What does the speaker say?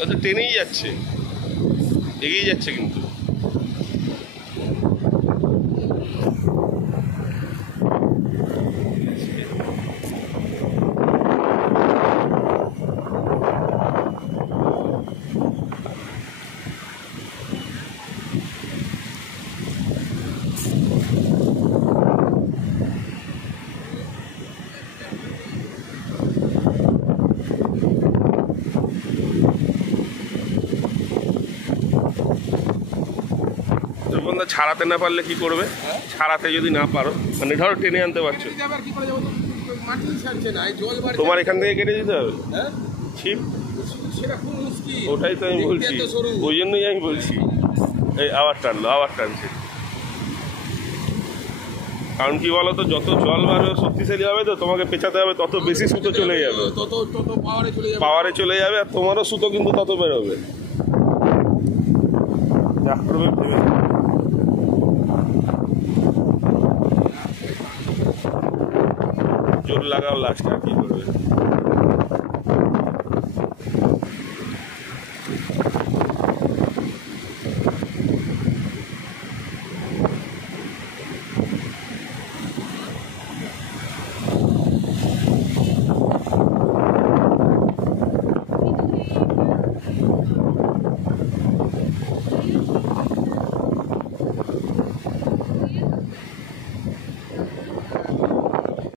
আচ্ছা টেনেই যাচ্ছে, এগিয়ে যাচ্ছে কিন্তু। ছাড়াতে না পারলে কি করবে? ছাড়াতে যদি না পারো, মানে ধরো টেনে আনতে পারছো, তোমার এখান থেকে কেটে দিতে হবে। ছিপ, ওটাই তো আমি বলছি, ওই জন্যই আমি বলছি। এই আবার টানলো, আবার টানছে। কারণ কি বলতো, যত জল বাড়বে শক্তিশালী হবে তো তোমাকে পেঁচাতে হবে, তত বেশি সুতো চলে যাবে, পাওয়ারে চলে যাবে, আর তোমারও সুতো কিন্তু তত বেরোবে। যা করবে ভেবে জোর লাগাও, লাস্টে আর কি করবে।